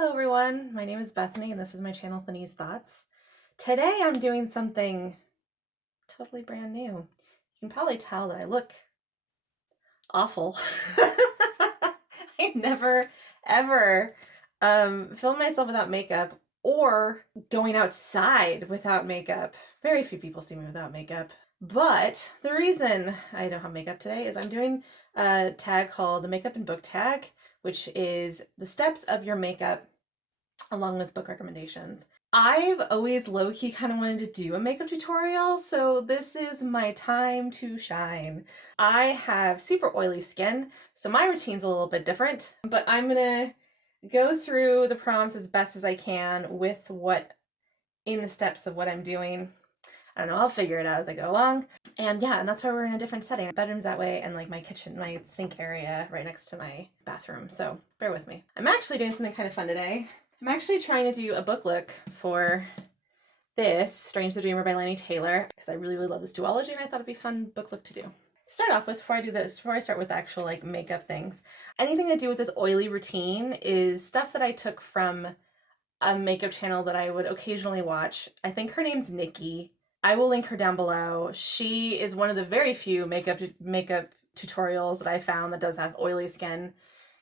Hello everyone, my name is Bethany and this is my channel Thany's Thoughts. Today I'm doing something totally brand new. You can probably tell that I look awful. I never ever filmed myself without makeup or going outside without makeup. Very few people see me without makeup. But the reason I don't have makeup today is I'm doing a tag called the Makeup and Book Tag, which is the steps of your makeup along with book recommendations. I've always low-key kind of wanted to do a makeup tutorial, so this is my time to shine. I have super oily skin, so my routine's a little bit different, but I'm gonna go through the prompts as best as I can with what in the steps of what I'm doing. I don't know, I'll figure it out as I go along. And yeah, and that's why we're in a different setting. My bedroom's that way, and like my kitchen, my sink area right next to my bathroom, so bear with me. I'm actually doing something kind of fun today. I'm actually trying to do a book look for this, Strange the Dreamer by Laini Taylor, because I really love this duology and I thought it'd be a fun book look to do. To start off with, before I start with actual like makeup things, anything to do with this oily routine is stuff that I took from a makeup channel that I would occasionally watch. I think her name's Nikki. I will link her down below. She is one of the very few makeup tutorials that I found that does have oily skin.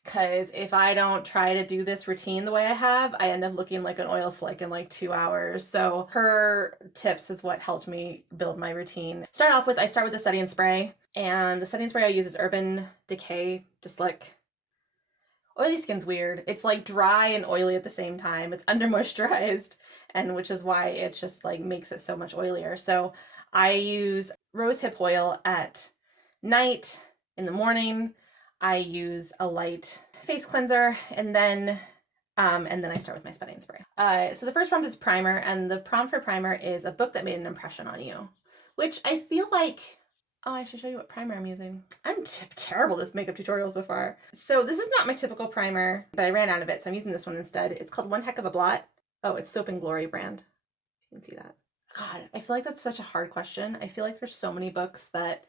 Because if I don't try to do this routine the way I have, I end up looking like an oil slick in like 2 hours. So her tips is what helped me build my routine. I start with the setting spray. And the setting spray I use is Urban Decay Slick. Oily skin's weird. It's like dry and oily at the same time. It's under moisturized, and which is why it just like makes it so much oilier. So I use rose hip oil at night. In the morning I use a light face cleanser, and then I start with my setting spray. So the first prompt is primer, and the prompt for primer is a book that made an impression on you, which I feel like, oh, I should show you what primer I'm using. I'm terrible at this makeup tutorial so far. So this is not my typical primer, but I ran out of it, so I'm using this one instead. It's called One Heck of a Blot. Oh, it's Soap and Glory brand. You can see that. God, I feel like that's such a hard question. I feel like there's so many books that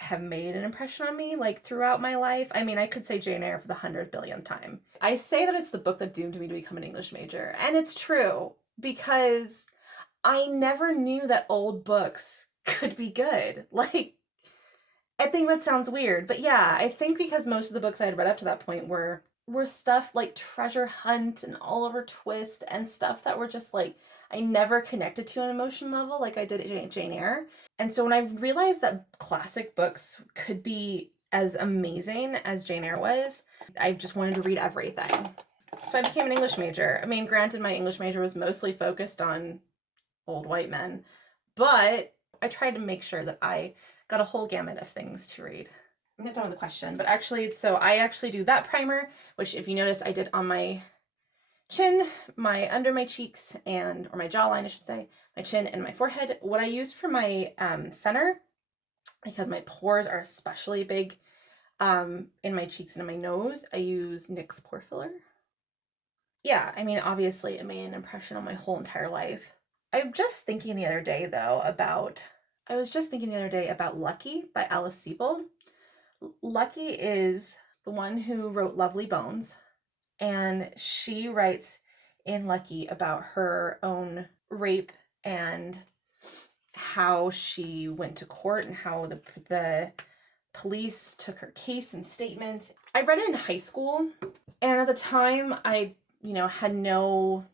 have made an impression on me like throughout my life. I mean, I could say Jane Eyre for the 100 billionth time. I say that it's the book that doomed me to become an English major, and it's true, because I never knew that old books could be good. Like, I think that sounds weird, but yeah, I think because most of the books I had read up to that point were stuff like Treasure Hunt and Oliver Twist and stuff that were just like, I never connected to an emotion level like I did at Jane Eyre. And so when I realized that classic books could be as amazing as Jane Eyre was, I just wanted to read everything. So I became an English major. I mean, granted, my English major was mostly focused on old white men, but I tried to make sure that I got a whole gamut of things to read. I'm not done with the question, but actually, so I actually do that primer, which if you notice, I did on my chin, under my cheeks, or my jawline, I should say, my chin and my forehead. What I used for my center, because my pores are especially big in my cheeks and in my nose, I use NYX Pore Filler. Yeah, I mean, obviously it made an impression on my whole entire life. I was just thinking the other day about Lucky by Alice Sebold. Lucky is the one who wrote Lovely Bones, and she writes in Lucky about her own rape and how she went to court and how the police took her case and statement. I read it in high school, and at the time I, had no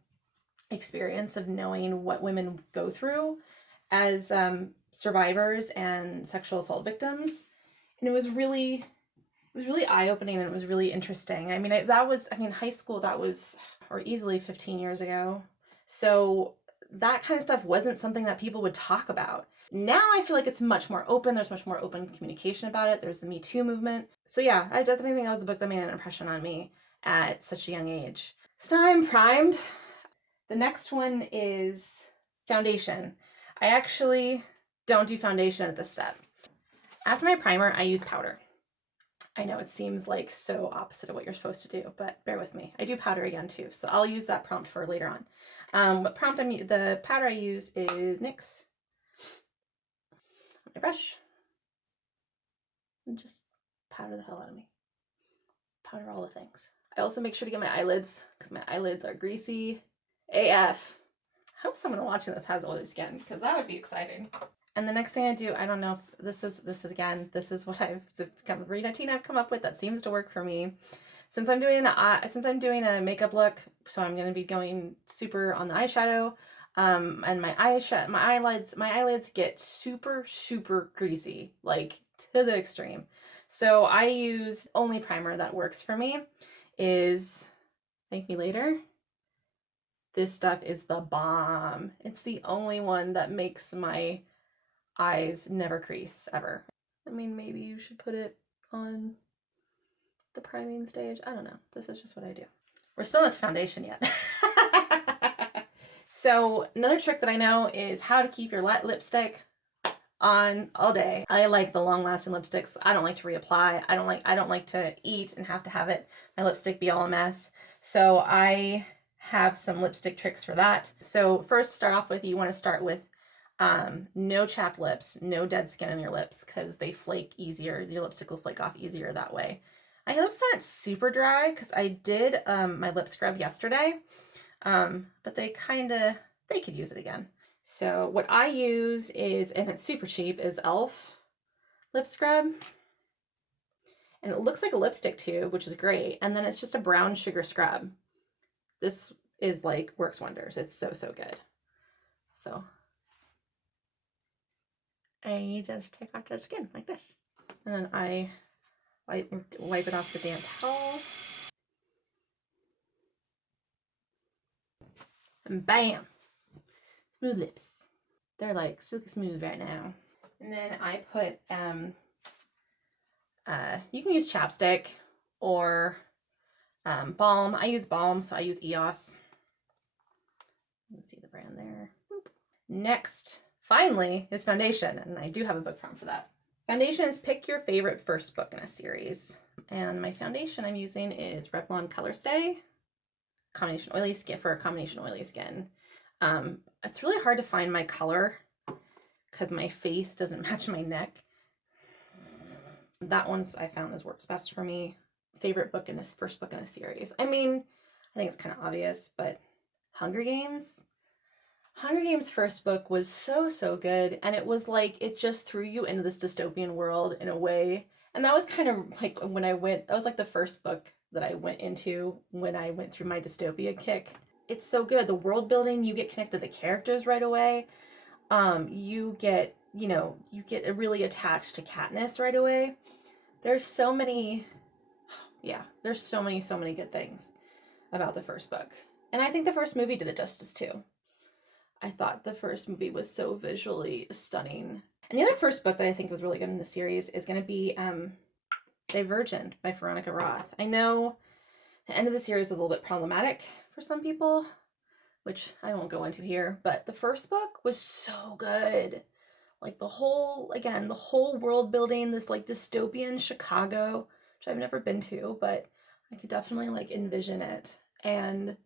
experience of knowing what women go through as survivors and sexual assault victims, and it was really eye-opening, and it was really interesting. I mean, high school, that was, or easily 15 years ago, so that kind of stuff wasn't something that people would talk about. Now I feel like it's much more open. There's much more open communication about it. There's the Me Too movement. So yeah, I definitely think that was a book that made an impression on me at such a young age. So now I'm primed. The next one is foundation. I actually don't do foundation at this step. After my primer, I use powder. I know it seems like so opposite of what you're supposed to do, but bear with me. I do powder again too, so I'll use that prompt for later on. The powder I use is NYX. My brush. And just powder the hell out of me. Powder all the things. I also make sure to get my eyelids because my eyelids are greasy AF. I hope someone watching this has oily skin because that would be exciting. And the next thing I do, I don't know if this is what I've routine I've come up with that seems to work for me. Since I'm doing a makeup look, so I'm going to be going super on the eyeshadow, and my eyelids get super greasy, like to the extreme. So I use only primer that works for me is Thank Me Later. This stuff is the bomb. It's the only one that makes my eyes never crease ever. I mean, maybe you should put it on the priming stage. I don't know. This is just what I do. We're still not to foundation yet. So another trick that I know is how to keep your lipstick on all day. I like the long-lasting lipsticks. I don't like to reapply. I don't like to eat and have to have my lipstick be all a mess. So I have some lipstick tricks for that. So first, start off with, you want to start with no chapped lips, no dead skin on your lips, because they flake easier. Your lipstick will flake off easier that way. My lips aren't super dry because I did my lip scrub yesterday, but they could use it again. So what I use is, and it's super cheap, is e.l.f. lip scrub. And it looks like a lipstick tube, which is great. And then it's just a brown sugar scrub. This is like, works wonders. It's so good. So I just take off the skin like this. And then I wipe it off the damp towel. And bam! Smooth lips. They're like silky smooth right now. And then I put, you can use chapstick or balm. I use balm, so I use EOS. You can see the brand there. Boop. Next, finally, is foundation, and I do have a book prompt for that. Foundation is pick your favorite first book in a series. And my foundation I'm using is Revlon Color Stay, combination oily skin for a combination oily skin. It's really hard to find my color because my face doesn't match my neck. That one's I found works best for me. Favorite book in this first book in a series. I mean, I think it's kind of obvious, but Hunger Games first book was so good, and it was like it just threw you into this dystopian world in a way. And that was kind of like that was like the first book that I went into when I went through my dystopia kick. It's so good. The world building, you get connected to the characters right away. You get really attached to Katniss right away. There's so many good things about the first book. And I think the first movie did it justice too. I thought the first movie was so visually stunning. And the other first book that I think was really good in the series is going to be Divergent by Veronica Roth. I know the end of the series was a little bit problematic for some people, which I won't go into here, but the first book was so good. Like the whole world building, this like dystopian Chicago, which I've never been to, but I could definitely like envision it. And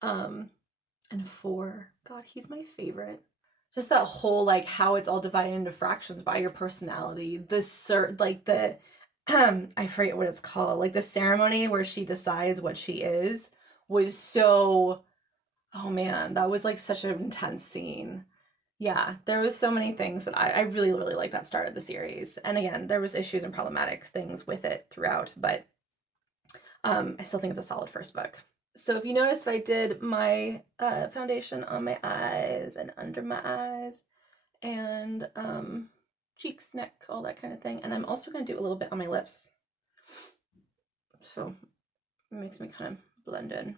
4, God, he's my favorite. Just that whole like how it's all divided into fractions by your personality. I forget what it's called, like the ceremony where she decides what she is was so, oh man, that was like such an intense scene. Yeah, there was so many things that I really like that start of the series. And again, there was issues and problematic things with it throughout, but I still think it's a solid first book. So if you noticed, I did my foundation on my eyes and under my eyes and cheeks, neck, all that kind of thing. And I'm also going to do a little bit on my lips. So it makes me kind of blend in.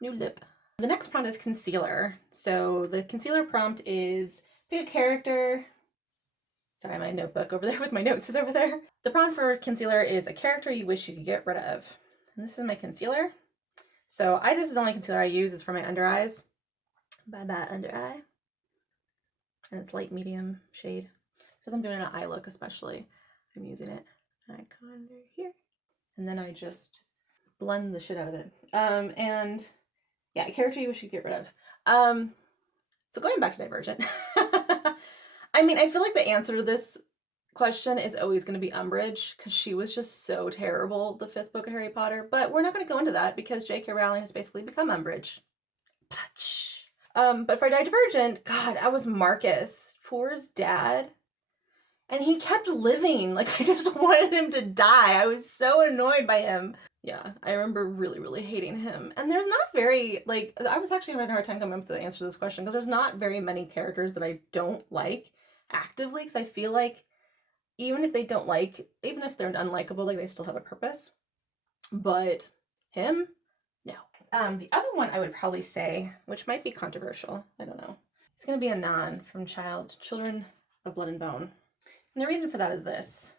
New lip. The next prompt is concealer. So the concealer prompt is pick a character. Sorry, my notebook over there with my notes is over there. The prompt for concealer is a character you wish you could get rid of. And this is my concealer. So this is the only concealer I use. It's for my under eyes. Bye bye under eye. And it's light medium shade. Because I'm doing an eye look especially, I'm using it. I come under here. And then I just blend the shit out of it. And yeah, a character you wish you could get rid of. So going back to Divergent. I mean, I feel like the answer to this question is always going to be Umbridge, because she was just so terrible, the 5th book of Harry Potter, but we're not going to go into that because J.K. Rowling has basically become Umbridge. But for Divergent, God, I was Marcus, Four's dad, and he kept living. Like, I just wanted him to die. I was so annoyed by him. Yeah, I remember really, really hating him. And there's not very, like, I was actually having a hard time coming up with the answer to this question, because there's not very many characters that I don't like actively, because I feel like even if they're unlikable, like, they still have a purpose. But him, no. The other one I would probably say, which might be controversial, I don't know, it's gonna be Anon from Children of Blood and Bone. And the reason for that is this.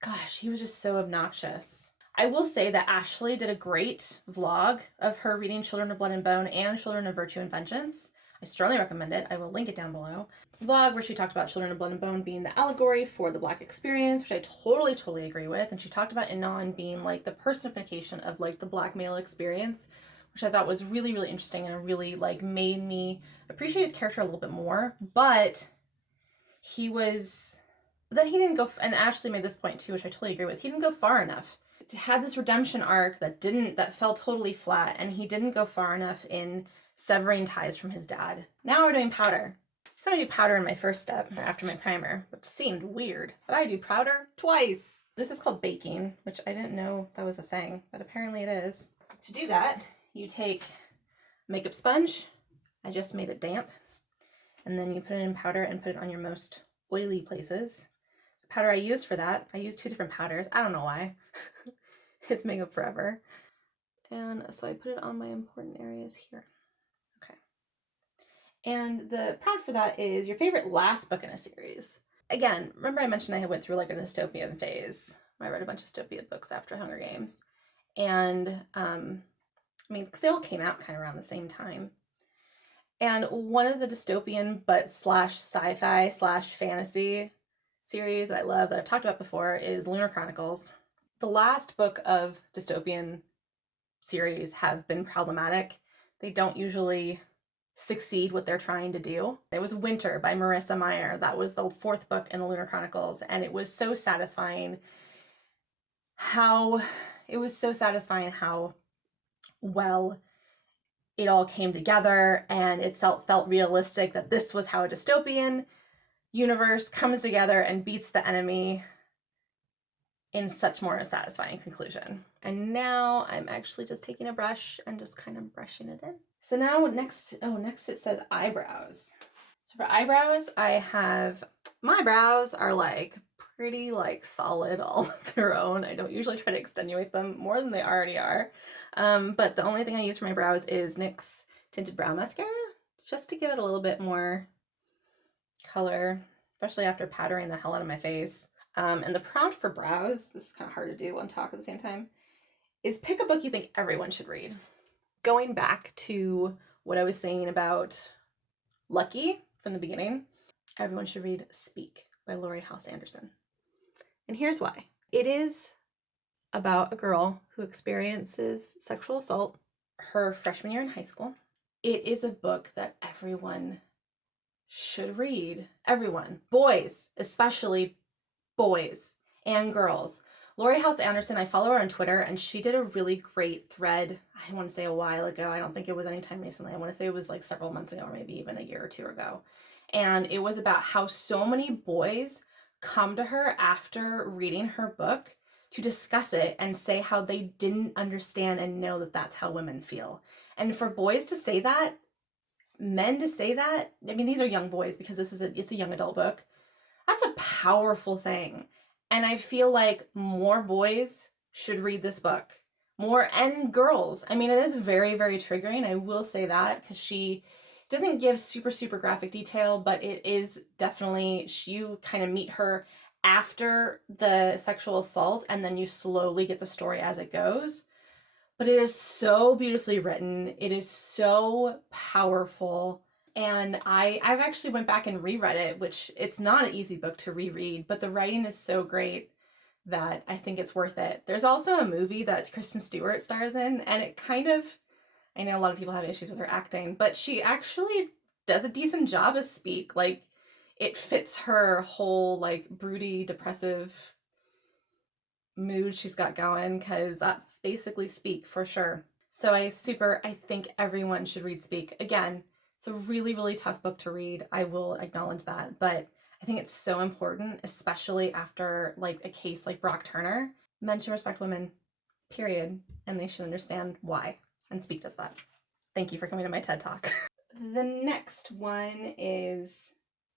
Gosh, he was just so obnoxious. I will say that Ashley did a great vlog of her reading Children of Blood and Bone and Children of Virtue and Vengeance. I strongly recommend it. I will link it down below. Vlog where she talked about Children of Blood and Bone being the allegory for the Black experience, which I totally agree with. And she talked about Anon being like the personification of like the Black male experience, which I thought was really, really interesting, and it really like made me appreciate his character a little bit more. But he didn't go, and Ashley made this point too, which I totally agree with. He didn't go far enough. He had this redemption arc that fell totally flat, and he didn't go far enough in severing ties from his dad. Now we're doing powder. So I do powder in my first step after my primer, which seemed weird, but I do powder twice. This is called baking, which I didn't know that was a thing, but apparently it is. To do that, you take a makeup sponge. I just made it damp. And then you put it in powder and put it on your most oily places. The powder I used for that, I used 2 different powders. I don't know why. It's Makeup Forever. And so I put it on my important areas here. Okay. And the prompt for that is your favorite last book in a series. Again, remember I mentioned I went through like a dystopian phase where I read a bunch of dystopian books after Hunger Games. And, because they all came out kind of around the same time. And one of the dystopian but /sci-fi /fantasy series that I love that I've talked about before is Lunar Chronicles. The last book of dystopian series have been problematic. They don't usually succeed what they're trying to do. It was Winter by Marissa Meyer. That was the 4th book in the Lunar Chronicles, and it was so satisfying how well it all came together, and it felt realistic that this was how a dystopian universe comes together and beats the enemy in such more a satisfying conclusion. And now I'm actually just taking a brush and just kind of brushing it in. So now next it says eyebrows. So for eyebrows, my brows are like pretty like solid all on their own. I don't usually try to extenuate them more than they already are. But the only thing I use for my brows is NYX Tinted Brow Mascara, just to give it a little bit more color, especially after powdering the hell out of my face. And the prompt for brows, this is kind of hard to do and talk at the same time, is pick a book you think everyone should read. Going back to what I was saying about Lucky from the beginning, everyone should read Speak by Laurie House Anderson. And here's why. It is about a girl who experiences sexual assault her freshman year in high school. It is a book that everyone should read. Everyone. Boys, especially boys and girls. Laurie House Anderson, I follow her on Twitter, and she did a really great thread, I want to say a while ago. I don't think it was anytime recently. I want to say it was like several months ago, or maybe even a year or 2 ago. And it was about how so many boys come to her after reading her book to discuss it and say how they didn't understand and know that that's how women feel. And for boys to say that, men to say that, I mean, these are young boys because it's a young adult book. That's a powerful thing. And I feel like more boys should read this book. More, and girls. I mean, it is very, very triggering. I will say that, because she doesn't give super graphic detail, but it is definitely, you kind of meet her after the sexual assault, and then you slowly get the story as it goes. But it is so beautifully written. It is so powerful. And I've actually went back and reread it, which it's not an easy book to reread, but the writing is so great that I think it's worth it. There's also a movie that Kristen Stewart stars in, and it kind of, I know a lot of people have issues with her acting, but she actually does a decent job as Speak. Like, it fits her whole like broody, depressive mood she's got going, because that's basically Speak for sure. So I think everyone should read Speak. Again, it's a really, really tough book to read. I will acknowledge that, but I think it's so important, especially after like a case like Brock Turner. Men should respect women, period, and they should understand why. And Speak does that. Thank you for coming to my TED Talk. The next one is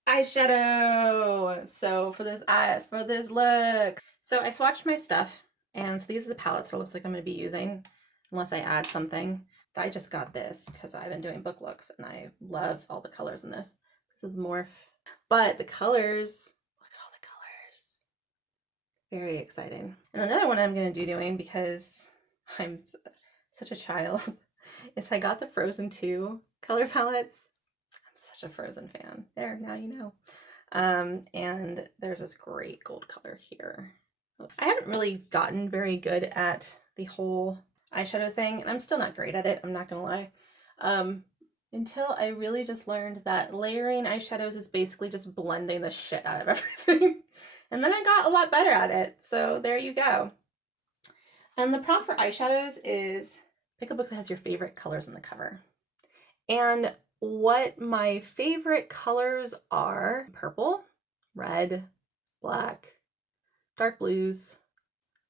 eyeshadow. So for this look. So I swatched my stuff, and so these are the palettes that it looks like I'm going to be using, unless I add something. I just got this because I've been doing book looks, and I love all the colors in this. This is Morph. But the colors, look at all the colors. Very exciting. And another one I'm going to be doing, because I'm such a child, is I got the Frozen 2 color palettes. I'm such a Frozen fan. There, now you know. And there's this great gold color here. I haven't really gotten very good at the whole eyeshadow thing, and I'm still not great at it, I'm not gonna lie. Until I really just learned that layering eyeshadows is basically just blending the shit out of everything. And then I got a lot better at it, so there you go. And the prompt for eyeshadows is pick a book that has your favorite colors on the cover. And what my favorite colors are: purple, red, black, dark blues.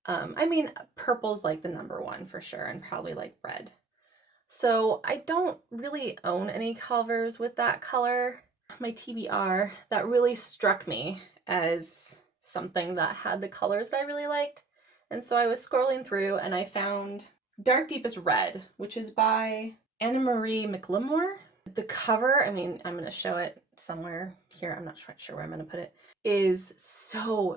I mean, purple's like the #1 for sure, and probably like red. So I don't really own any covers with that color. My TBR that really struck me as something that had the colors that I really liked. And so I was scrolling through and I found Dark Deepest Red, which is by Anna Marie McLemore. The cover, I mean, I'm going to show it somewhere here, I'm not quite sure where I'm going to put it, is so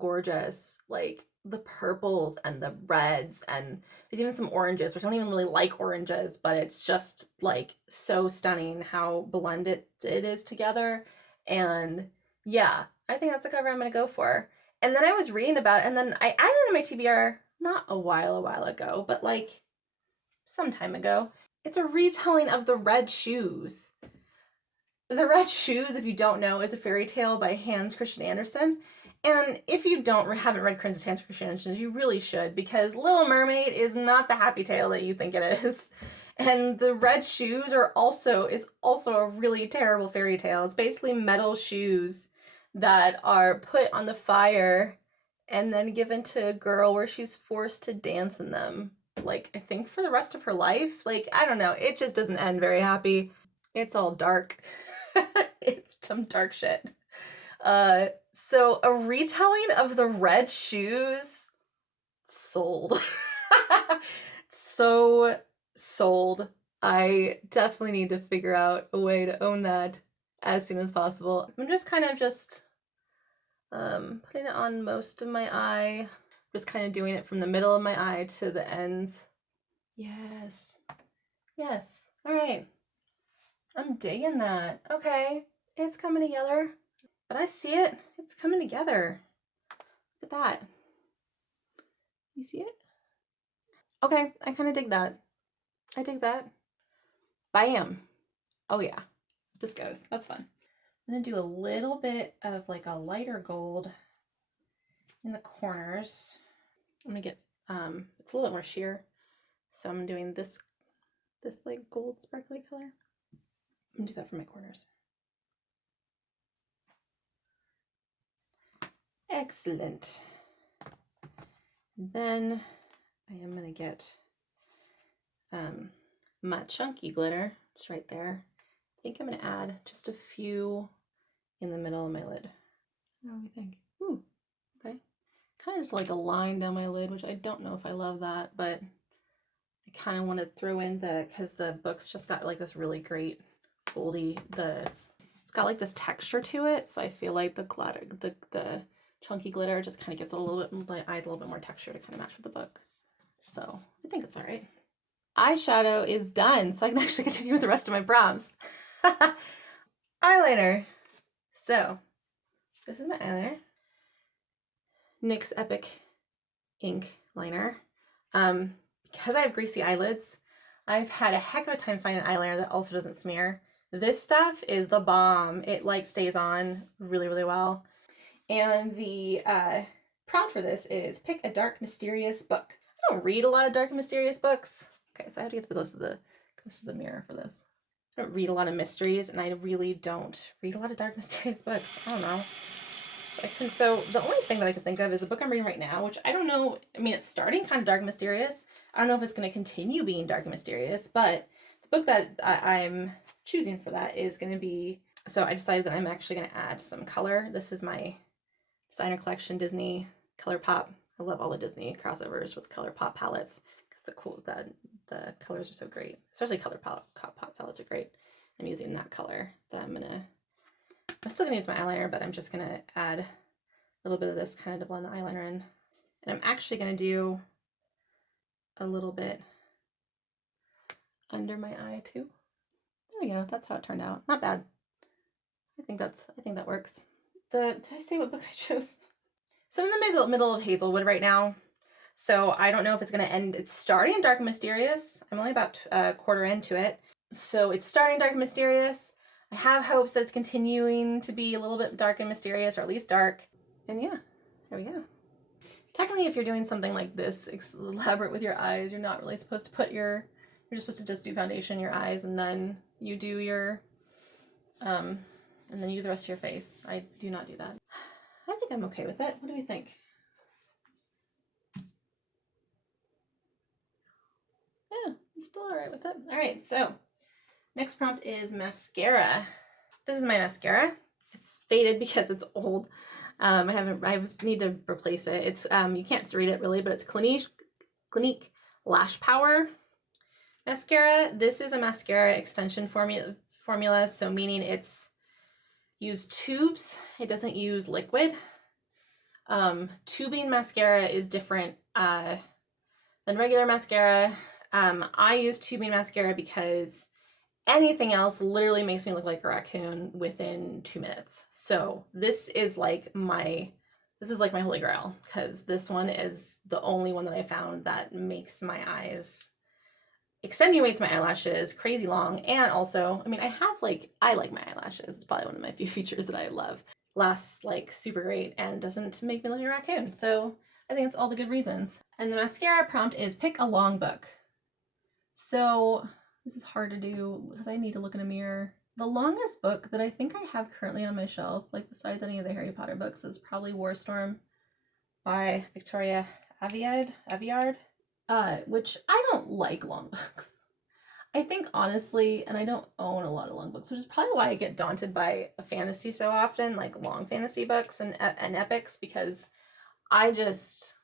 gorgeous. Like the purples and the reds, and there's even some oranges, which I don't even really like oranges, but it's just like so stunning how blended it is together. And yeah, I think that's the cover I'm going to go for. And then I was reading about it, and then I added it to my TBR not a while ago, but like some time ago. It's a retelling of The Red Shoes. The Red Shoes, if you don't know, is a fairy tale by Hans Christian Andersen. And if you haven't read Hans Christian Andersen, you really should, because Little Mermaid is not the happy tale that you think it is. And The Red Shoes is also a really terrible fairy tale. It's basically metal shoes that are put on the fire and then given to a girl where she's forced to dance in them, like, I think for the rest of her life. Like, I don't know, it just doesn't end very happy. It's all dark. It's some dark shit. So a retelling of The Red Shoes, sold. So sold. I definitely need to figure out a way to own that as soon as possible. I'm just kind of putting it on most of my eye. Just kind of doing it from the middle of my eye to the ends. Yes. Yes. All right. I'm digging that. Okay. It's coming together. But I see it. It's coming together. Look at that. You see it? Okay. I kind of dig that. I dig that. Bam. Oh yeah. This goes. That's fun. I'm going to do a little bit of like a lighter gold in the corners. I'm going to get, it's a little bit more sheer. So I'm doing this like gold sparkly color. I'm going to do that for my corners. Excellent. Then I am going to get my chunky glitter. It's right there. I think I'm going to add just a few in the middle of my lid. What do you think? Ooh, okay. Kind of just like a line down my lid, which I don't know if I love that, but I kind of want to throw in because the book's just got like this really great goldy, it's got like this texture to it, so I feel like the chunky glitter just kind of gives it a little bit, my eyes a little bit more texture to kind of match with the book. So I think it's all right. Eyeshadow is done, so I can actually continue with the rest of my prompts. Eyeliner. So this is my eyeliner. NYX Epic ink liner. Because I have greasy eyelids, I've had a heck of a time finding an eyeliner that also doesn't smear. This stuff is the bomb. It like stays on really, really well. And the prompt for this is pick a dark, mysterious book. I don't read a lot of dark and mysterious books. Okay, so I have to get close to the mirror for this. I don't read a lot of mysteries, and I really don't read a lot of dark, mysterious books. I don't know. So the only thing that I can think of is a book I'm reading right now, which I don't know. I mean, it's starting kind of dark and mysterious. I don't know if it's going to continue being dark and mysterious, but the book that I'm choosing for that is going to be, so I decided that I'm actually going to add some color. This is my designer collection Disney Color Pop. I love all the Disney crossovers with Color Pop palettes because the colors are so great. Especially Color Pop palettes are great. I'm using that color that I'm still gonna use my eyeliner, but I'm just gonna add a little bit of this kind of to blend the eyeliner in. And I'm actually gonna do a little bit under my eye too. There we go, that's how it turned out. Not bad. I think that works. Did I say what book I chose? So I'm in the middle of Hazelwood right now. So I don't know if it's gonna end. It's starting dark and mysterious. I'm only about a quarter into it. So it's starting dark and mysterious. I have hopes that it's continuing to be a little bit dark and mysterious, or at least dark. And yeah, there we go. Technically, if you're doing something like this, elaborate with your eyes, you're not really supposed to put you're just supposed to just do foundation in your eyes, and then you do your, and then you do the rest of your face. I do not do that. I think I'm okay with it. What do we think? Yeah, I'm still all right with it. All right, so next prompt is mascara. This is my mascara. It's faded because it's old. I just need to replace it. It's you can't read it really, but it's Clinique Lash Power mascara. This is a mascara extension formula, so meaning it's use tubes. It doesn't use liquid. Tubing mascara is different than regular mascara. I use tubing mascara because anything else literally makes me look like a raccoon within 2 minutes. So this is like my holy grail, because this one is the only one that I found that makes my eyes, extenuates my eyelashes crazy long. And also, I mean, I like my eyelashes. It's probably one of my few features that I love. Lasts like super great and doesn't make me look like a raccoon. So I think it's all the good reasons. And the mascara prompt is pick a long book. So this is hard to do because I need to look in a mirror. The longest book that I think I have currently on my shelf, like besides any of the Harry Potter books, is probably War Storm by Victoria Aveyard, which I don't like long books. I think honestly, and I don't own a lot of long books, which is probably why I get daunted by a fantasy so often, like long fantasy books and epics, because I just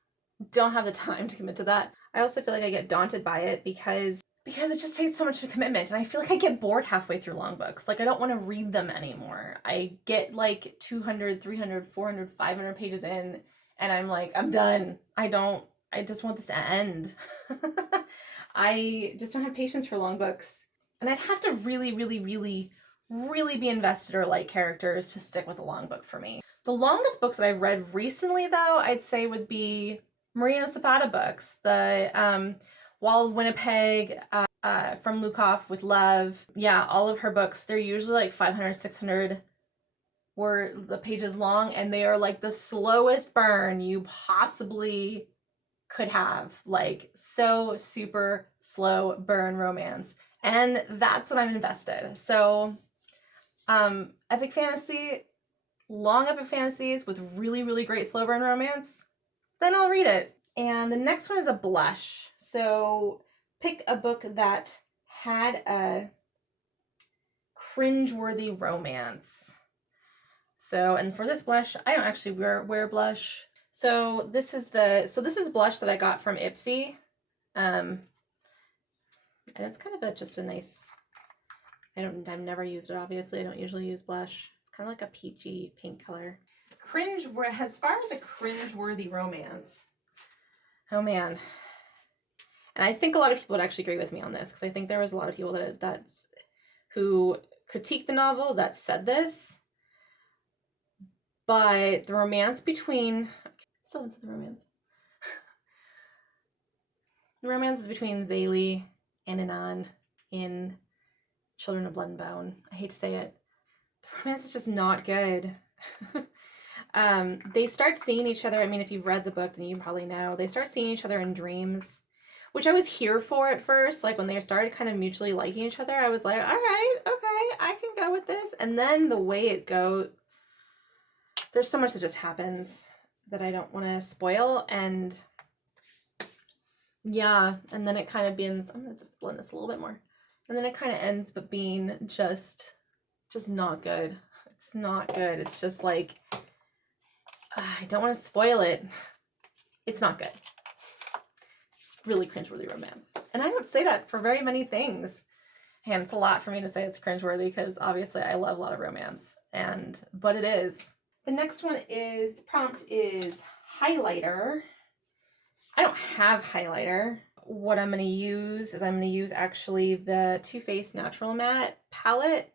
don't have the time to commit to that. I also feel like I get daunted by it because it just takes so much of a commitment, and I feel like I get bored halfway through long books. Like I don't want to read them anymore. I get like 200, 300, 400, 500 pages in, and I'm like, I'm done. I just want this to end. I just don't have patience for long books. And I'd have to really, really, really, really be invested or like characters to stick with a long book for me. The longest books that I've read recently, though, I'd say would be Marina Zapata books. The Wall of Winnipeg, from Lukoff with Love. Yeah, all of her books, they're usually like 500, 600 pages long, and they are like the slowest burn you possibly could have. Like so super slow burn romance. And that's what I'm invested. So epic fantasy, long epic fantasies with really, really great slow burn romance, then I'll read it. And the next one is a blush. So pick a book that had a cringe-worthy romance. So, and for this blush, I don't actually wear blush. So this is blush that I got from Ipsy. And it's kind of just a nice, I've never used it, obviously. I don't usually use blush. It's kind of like a peachy pink color. As far as a cringe-worthy romance, oh man. And I think a lot of people would actually agree with me on this, because I think there was a lot of people who critiqued the novel that said this. But the romance between, still haven't said the romance. The romance is between Zélie and Anan in Children of Blood and Bone. I hate to say it. The romance is just not good. They start seeing each other. I mean, if you've read the book, then you probably know. They start seeing each other in dreams, which I was here for at first. Like when they started kind of mutually liking each other, I was like, all right, okay, I can go with this. And then the way it goes, there's so much that just happens that I don't want to spoil. And yeah, and then it kind of ends, I'm going to just blend this a little bit more. And then it kind of ends but being just not good. It's not good. It's just like, I don't want to spoil it. It's not good. It's really cringe-worthy romance. And I don't say that for very many things. And it's a lot for me to say it's cringe-worthy because obviously I love a lot of romance. But it is. The next one is, prompt is highlighter. I don't have highlighter. What I'm going to use is I'm going to use actually the Too Faced Natural Matte palette.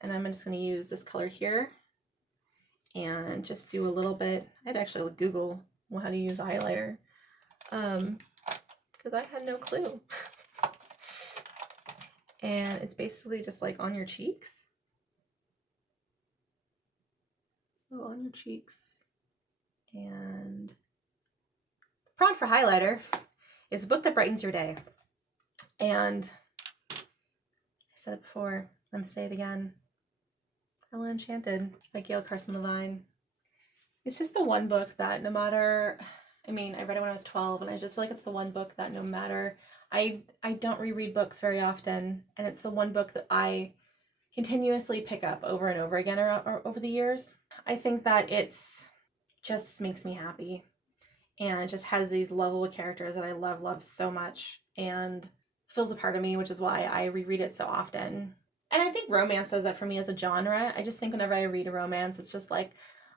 And I'm just going to use this color here. And just do a little bit. I'd actually Google how to use a highlighter because I had no clue. And it's basically just like on your cheeks. So on your cheeks. And the prompt for highlighter is a book that brightens your day. And I said it before, I'm going to say it again. Ella Enchanted by Gail Carson Levine. It's just the one book that no matter, I mean, I read it when I was 12 and I just feel like it's the one book that no matter, I don't reread books very often, and it's the one book that I continuously pick up over and over again or over the years. I think that it's just makes me happy, and it just has these lovable characters that I love so much and fills a part of me, which is why I reread it so often. And I think romance does that for me as a genre. I just think whenever I read a romance, it's just like,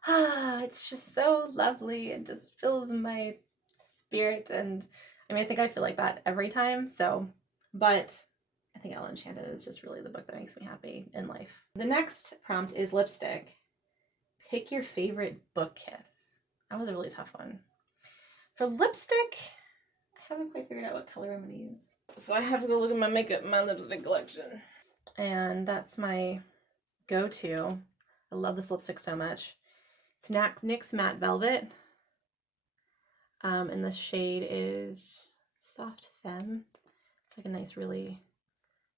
it's just so lovely and just fills my spirit. And I mean, I think I feel like that every time. So, but I think Ella Enchanted is just really the book that makes me happy in life. The next prompt is lipstick. Pick your favorite book kiss. That was a really tough one. For lipstick, I haven't quite figured out what color I'm going to use. So I have to go look at my lipstick collection. And that's my go-to. I love this lipstick so much. It's NYX Matte Velvet. And the shade is Soft Femme. It's like a nice, really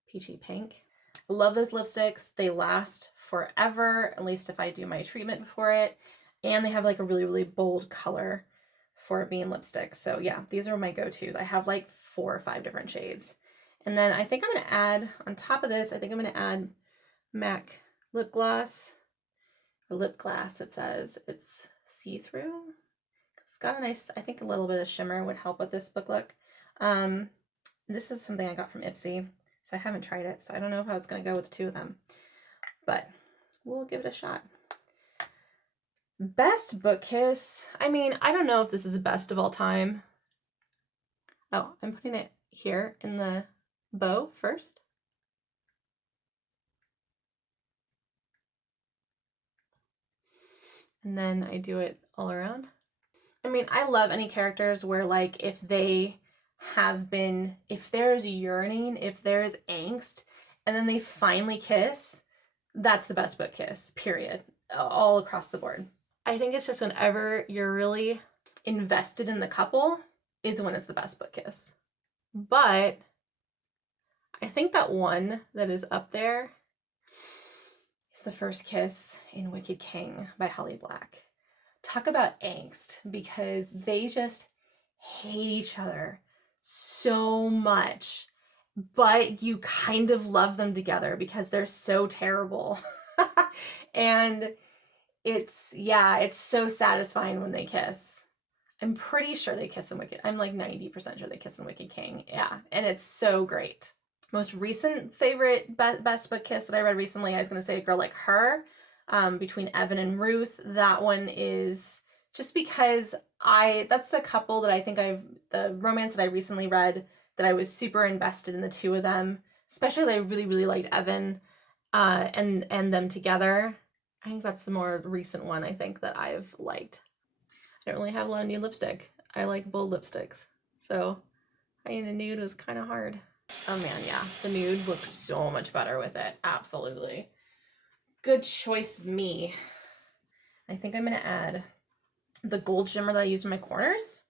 peachy pink. I love those lipsticks. They last forever, at least if I do my treatment before it. And they have like a really bold color for it being lipstick. So yeah, these are my go-tos. I have like 4 or 5 different shades. And then I think I'm going to add, on top of this, I think I'm going to add MAC lip gloss, or lip glass it says. It's see-through. It's got a nice, I think a little bit of shimmer would help with this book look. This is something I got from Ipsy, so I haven't tried it, so I don't know how it's going to go with 2 of them. But we'll give it a shot. Best book kiss. I mean, I don't know if this is the best of all time. Oh, I'm putting it here in the bow first. And then I do it all around. I mean, I love any characters where like if they have been, if there's yearning, if there's angst, and then they finally kiss, that's the best book kiss, period. All across the board. I think it's just whenever you're really invested in the couple is when it's the best book kiss. But I think that one that is up there is the first kiss in Wicked King by Holly Black. Talk about angst, because they just hate each other so much, but you kind of love them together because they're so terrible. And it's so satisfying when they kiss. I'm pretty sure they kiss in Wicked. I'm like 90% sure they kiss in Wicked King. Yeah, and it's so great. Most recent favorite best book kiss that I read recently, I was going to say A Girl Like Her, between Evan and Ruth. That one is just because that's a couple that I think the romance that I recently read that I was super invested in the 2 of them. Especially I really liked Evan and them together. I think that's the more recent one I think that I've liked. I don't really have a lot of nude lipstick. I like bold lipsticks. So finding a nude was kind of hard. Oh man, yeah. The nude looks so much better with it. Absolutely. Good choice, me. I think I'm going to add the gold shimmer that I use in my corners.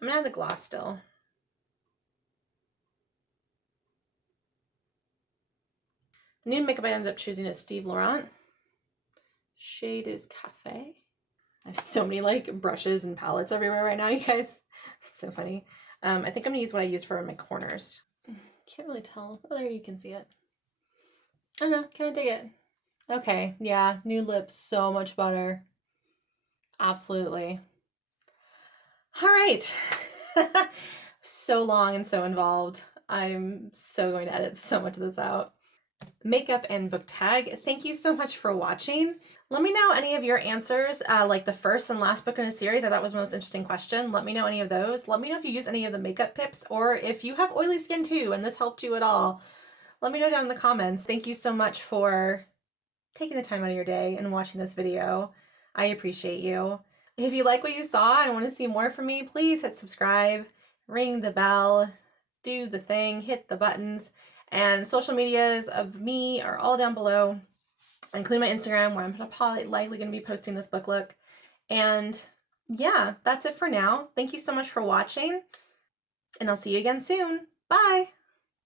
I'm going to add the gloss still. The nude makeup I ended up choosing is Steve Laurent. Shade is Cafe. I have so many like brushes and palettes everywhere right now, you guys. It's so funny. I think I'm gonna use what I used for my corners. Can't really tell. Oh, there you can see it. I don't know, kind of dig it. Okay, yeah, new lips, so much better. Absolutely. All right. So long and so involved. I'm so going to edit so much of this out. Makeup and book tag. Thank you so much for watching. Let me know any of your answers, like the first and last book in a series. I thought was the most interesting question. Let me know any of those. Let me know if you use any of the makeup tips or if you have oily skin too and this helped you at all. Let me know down in the comments. Thank you so much for taking the time out of your day and watching this video. I appreciate you. If you like what you saw and want to see more from me, please hit subscribe, ring the bell, do the thing, hit the buttons, and social medias of me are all down below, including my Instagram where I'm probably likely going to be posting this book look. And yeah, that's it for now. Thank you so much for watching, and I'll see you again soon. Bye!